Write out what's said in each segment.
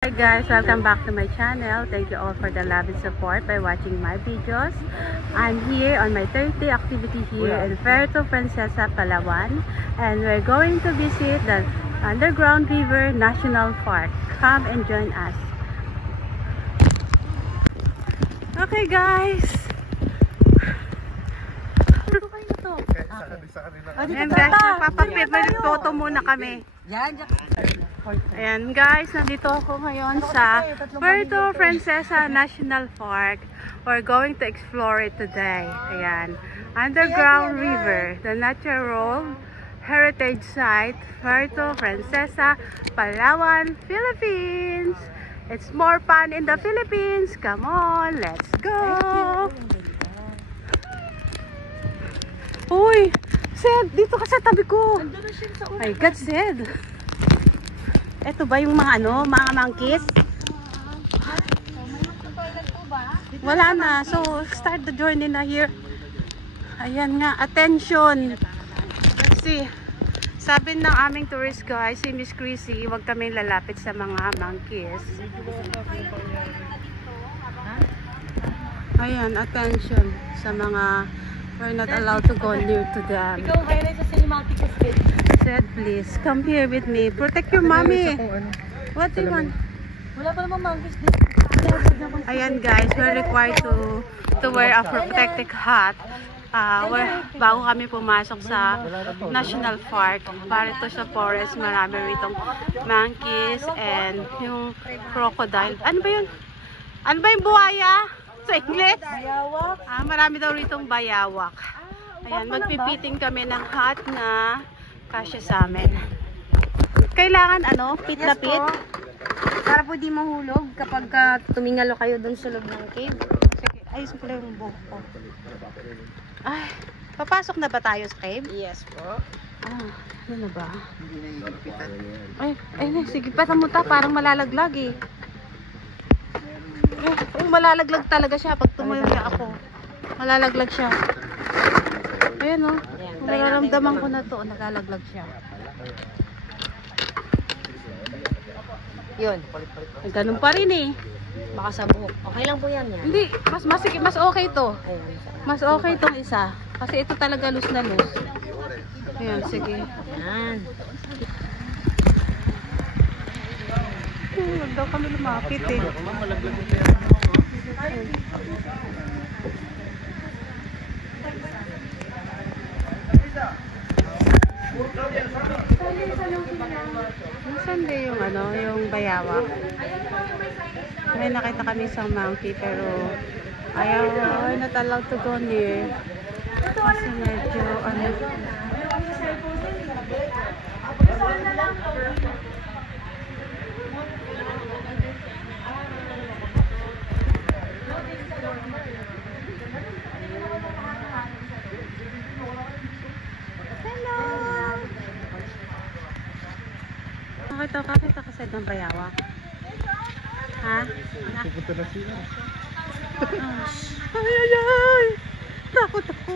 Hi guys, welcome back to my channel. Thank you all for the love and support by watching my videos. I'm here on my third day activity here in Puerto Princesa, Palawan, and we're going to visit the Underground River National Park. Come and join us. Okay guys. And guys, magpapapit muna kami. Ayan guys, nandito ako ngayon sa Puerto Princesa National Park. We're going to explore it today. Ayan, Underground River, the natural heritage site, Puerto Princesa, Palawan, Philippines. It's more fun in the Philippines. Come on, let's go! Uy, Sed, dito ka sa tabi ko. My God, Sed. Ito ba yung mga mga monkeys? Wala na. So, start the journey na here. Ayan nga, attention. Let's see. Sabi ng aming tourist guide, si Miss Chrissy, huwag kami lalapit sa mga monkeys. Ayan, attention sa mga, we're not allowed to go near to them. Ikaw, highlight sa cinematic estate. Said, please, come here with me. Protect your mommy. What do you want? Wala pa namang monkeys dito. Ayan guys, we're required to wear a protective hat. Bago kami pumasok sa National Park. Para ito sa forest, marami ritong monkeys and yung crocodile. Ano ba yun? Ano ba yung buhaya? Sa English? Bayawak. Marami daw ritong bayawak. Ayan, magpipiting kami ng hat na kasya sa amin. Kailangan pit na pit? Para po di mahulog kapag tumingalo kayo dun sa loob ng cave. Sige, ayos ko lang yung buhok ko. Ay, papasok na ba tayo sa cave? Yes po. Ano na ba? Ay, sige, patamuta, parang malalaglag eh. Malalaglag talaga siya pag tumuyo na ako. Malalaglag siya. Ayan o. Nararamdaman ko na to. Nalalaglag siya. Yun. Ganun pa rin eh. Baka sa buhok. Okay lang po yan. Hindi. Mas okay to. Mas okay tong isa. Kasi ito talaga loose na loose. Ayan, sige. Yan. Huwag daw kami lumapit eh. Nasaan ba yung bayawak? May nakita kami isang monkey pero we're not allowed to go near. Kasi medyo Kakita kasi ng bayawak. Ha? Pupunta na sila. Ay! Takot ako.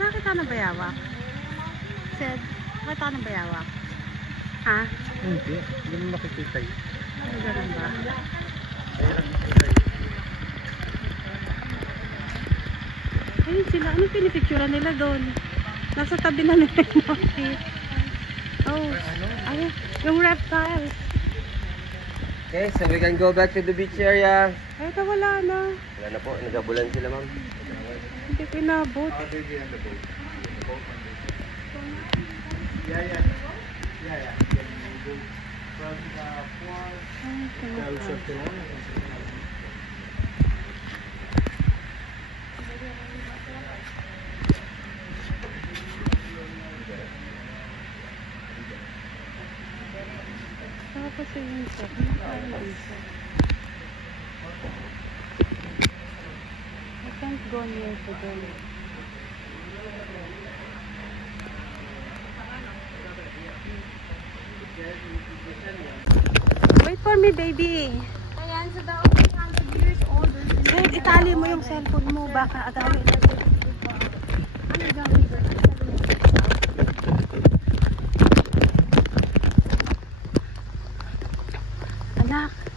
Nakita ng bayawak? Said, nakita ng bayawak? Ha? Hindi. Hindi mo makikita yun. Ay, ganun ba? Ayun sila. Anong pinipicturean nila doon? Nasa tabi na nila yung monkey. Oh, ayun. Yung reptiles. Okay, so we can go back to the beach area. Ay, ito wala na. Wala na po, nagabulan sila ma'am. Hindi pinabot. Tapos yung insect. I can't go near to them. Wait for me, baby. Ayan, so daw 300 years old. Wait, itali mo yung cellphone mo. Baka agawin natin. Ano gawin?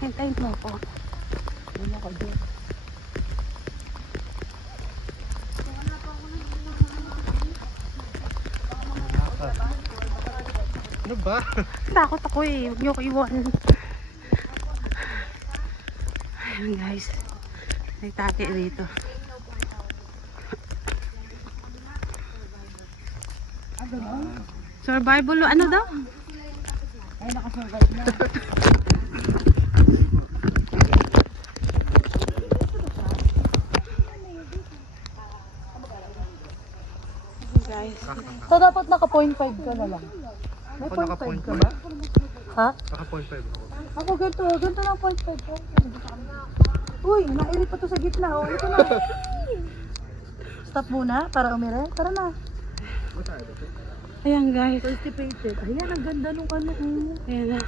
Hintayin mo ako. Wala ka dyan. Ano ba? Takot ako eh. Huwag niyo ko iwan. Ayun guys. May taki dito. Survival, ano daw? Ay, nakasurvive na. Guys. So, dapat naka 0.5 ka na lang. May Ako 0.5 naka ka 0.5. ba? Ha? Naka 0.5 ako. Ako ganito na 0.5 ko. Uy, nairi pa to sa gitna. Oh, ito na. Stop muna para umire. Tara na. Ayan guys. Constipated. Ayan, ang ganda nung ano. Ayan na.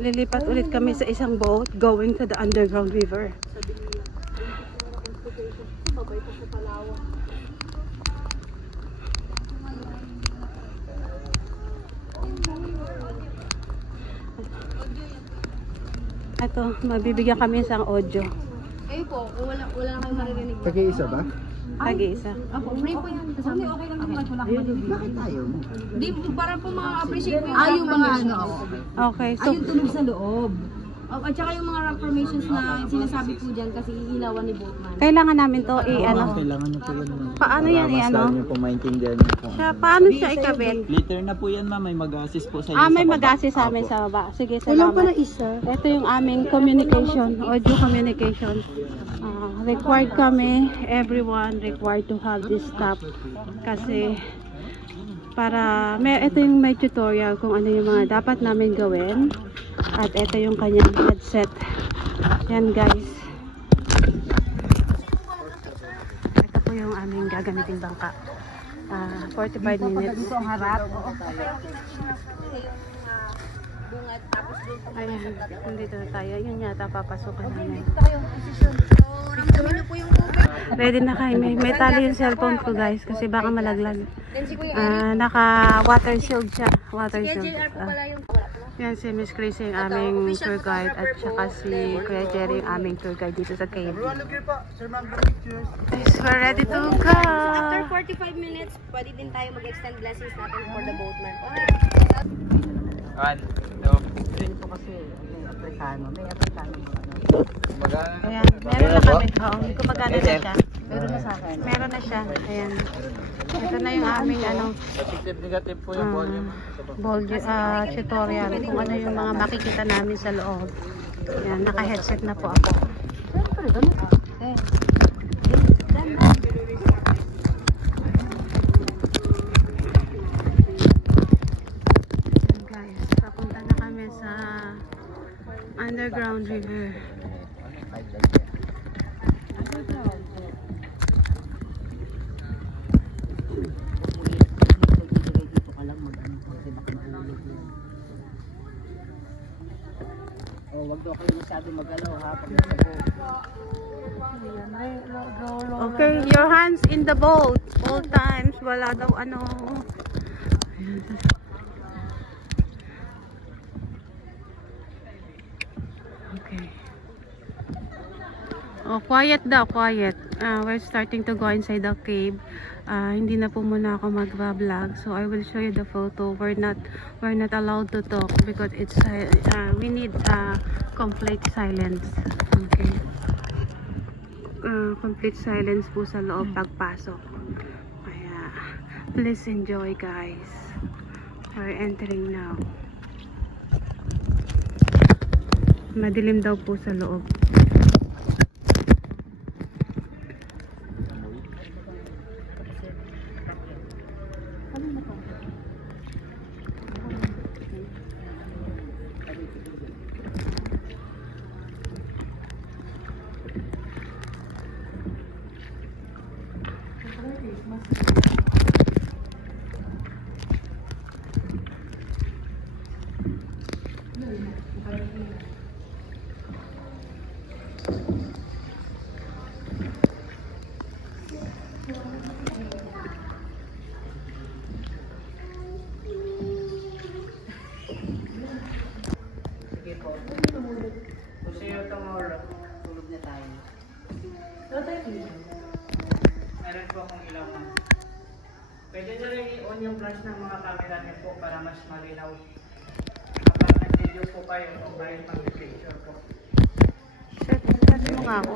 Lilipat ulit kami sa isang boat going to the underground river. Ito, mabibigyan kami isang audio. Kayo po, kung wala na kayong maririnig. Tag-iisa ba? Tag-iisa. Ako, free po yan. Kasi okay lang naman. Wala kang maririnig. Bakit tayo? Di, para po ma-appreciate mo yung mga ano. Okay, so Ay, yung tunog sa loob. At saka yung mga rock formations na sinasabi po dyan kasi iilawan ni Boatman. kailangan namin to i-ano. Kailangan nyo po yun. Paano yan i-ano? Mas nyo po maintindihan nyo po. Siya, paano siya ikabit? Later na po yan ma'am, may mag-assist po sa inyo. Ah, may sa baba. mag-assist sa amin Opo. sa baba. Sige, Kailan pala salamat. isa? Ito yung aming communication, audio communication. Required kami, everyone required to have this stuff. Kasi, ito yung may tutorial kung ano yung mga dapat namin gawin. At ito yung kanyang headset. Yan guys. Ito po yung aming gagamiting bangka. 45 minutes. Dito ang harap. Ayan, nandito na tayo. Yun yata papasukan namin. Ready na kayo. May tali yung cellphone ko guys kasi baka malaglag. Naka water shield siya. Water shield. Yan si Miss Chrissy yung aming tour guide at saka si Kuya Jerry yung aming tour guide dito sa cave. Guys, we're ready to go! After 45 minutes, pwede din tayo mag-extend blessings natin for the boatman. One, two. Ito kasi, may Afrikano. May Afrikano mo. Ayan, meron na kami. Oo, hindi ko magana na siya. Meron na sa akin. Meron na siya. Ayan. Ito na yung aming Positive, negative po yung volume. tutorial kung ano yung mga makikita namin sa loob. Ayan, naka-headset na po ako. Guys, papunta na kami sa underground river. Wag daw kayo masyado mag-alaw ha pag nasa boat. Okay, your hands in the boat. All times. Wala daw ano. Okay. Oh, quiet daw, quiet. We're starting to go inside the cave. Hindi na po muna ako mag-vlog. So I will show you the photo. We're not allowed to talk because it's we need complete silence. Okay. Complete silence po sa loob pagpasok. Kaya please enjoy guys. We're entering now. Madilim daw po sa loob. See you tomorrow. Tulog na tayo. Meron po akong ilaw ma'am. Pwede nyo rin i-on yung flash ng mga camera niyo po para mas malinaw. Kapag nag-video po kayo, kung kayo mag-picture po. Shit, mo nga ako.